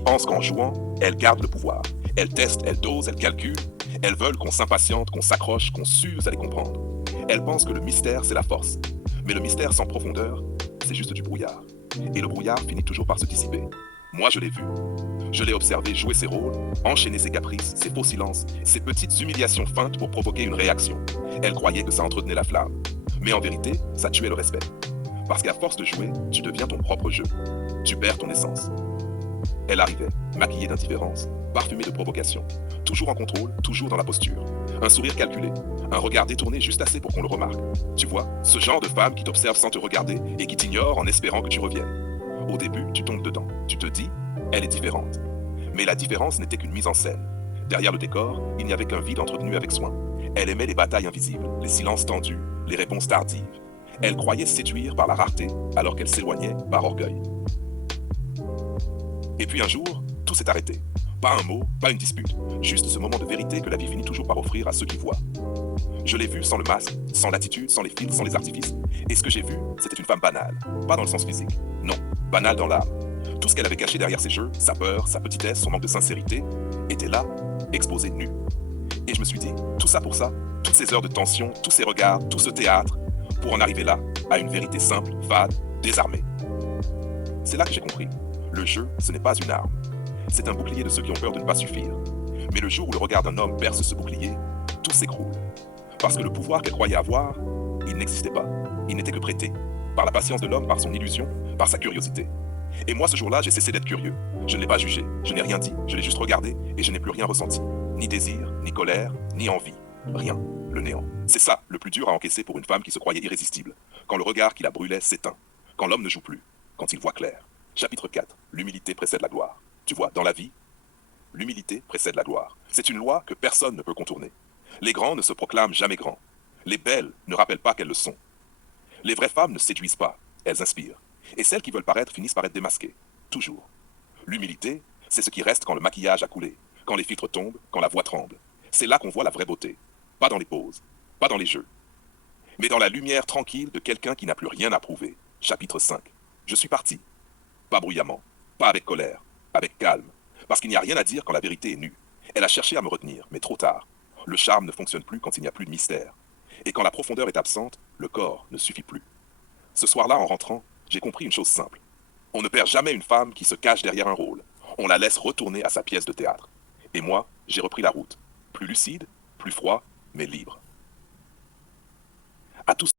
qui pensent qu'en jouant, elles gardent le pouvoir. Elles testent, elles dosent, elles calculent. Elles veulent qu'on s'impatiente, qu'on s'accroche, qu'on s'use à les comprendre. Elles pensent que le mystère, c'est la force. Mais le mystère sans profondeur, c'est juste du brouillard. Et le brouillard finit toujours par se dissiper. Moi, je l'ai vu. Je l'ai observé jouer ses rôles, enchaîner ses caprices, ses faux silences, ses petites humiliations feintes pour provoquer une réaction. Elle croyait que ça entretenait la flamme. Mais en vérité, ça tuait le respect. Parce qu'à force de jouer, tu deviens ton propre jeu. Tu perds ton essence. Elle arrivait, maquillée d'indifférence, parfumée de provocation. Toujours en contrôle, toujours dans la posture. Un sourire calculé, un regard détourné juste assez pour qu'on le remarque. Tu vois, ce genre de femme qui t'observe sans te regarder et qui t'ignore en espérant que tu reviennes. Au début, tu tombes dedans. Tu te dis, elle est différente. Mais la différence n'était qu'une mise en scène. Derrière le décor, il n'y avait qu'un vide entretenu avec soin. Elle aimait les batailles invisibles, les silences tendus, les réponses tardives. Elle croyait séduire par la rareté, alors qu'elle s'éloignait par orgueil. Et puis un jour, tout s'est arrêté. Pas un mot, pas une dispute. Juste ce moment de vérité que la vie finit toujours par offrir à ceux qui voient. Je l'ai vue sans le masque, sans l'attitude, sans les filtres, sans les artifices. Et ce que j'ai vu, c'était une femme banale. Pas dans le sens physique. Non, banale dans l'âme. Tout ce qu'elle avait caché derrière ses jeux, sa peur, sa petitesse, son manque de sincérité, était là, exposé nu. Et je me suis dit, tout ça pour ça, toutes ces heures de tension, tous ces regards, tout ce théâtre, pour en arriver là, à une vérité simple, fade, désarmée. C'est là que j'ai compris. Le jeu, ce n'est pas une arme. C'est un bouclier de ceux qui ont peur de ne pas suffire. Mais le jour où le regard d'un homme perce ce bouclier, tout s'écroule. Parce que le pouvoir qu'elle croyait avoir, il n'existait pas. Il n'était que prêté. Par la patience de l'homme, par son illusion, par sa curiosité. Et moi, ce jour-là, j'ai cessé d'être curieux. Je ne l'ai pas jugé, je n'ai rien dit, je l'ai juste regardé et je n'ai plus rien ressenti. Ni désir, ni colère, ni envie. Rien. Le néant. C'est ça, le plus dur à encaisser pour une femme qui se croyait irrésistible. Quand le regard qui la brûlait s'éteint. Quand l'homme ne joue plus. Quand il voit clair. Chapitre 4. L'humilité précède la gloire. Tu vois, dans la vie, l'humilité précède la gloire. C'est une loi que personne ne peut contourner. Les grands ne se proclament jamais grands. Les belles ne rappellent pas qu'elles le sont. Les vraies femmes ne séduisent pas, elles inspirent. Et celles qui veulent paraître finissent par être démasquées. Toujours. L'humilité, c'est ce qui reste quand le maquillage a coulé, quand les filtres tombent, quand la voix tremble. C'est là qu'on voit la vraie beauté. Pas dans les poses, pas dans les jeux, mais dans la lumière tranquille de quelqu'un qui n'a plus rien à prouver. Chapitre 5. Je suis parti. Pas bruyamment, pas avec colère, avec calme, parce qu'il n'y a rien à dire quand la vérité est nue. Elle a cherché à me retenir, mais trop tard. Le charme ne fonctionne plus quand il n'y a plus de mystère. Et quand la profondeur est absente, le corps ne suffit plus. Ce soir-là, en rentrant, j'ai compris une chose simple. On ne perd jamais une femme qui se cache derrière un rôle. On la laisse retourner à sa pièce de théâtre. Et moi, j'ai repris la route. Plus lucide, plus froid, mais libre. À tous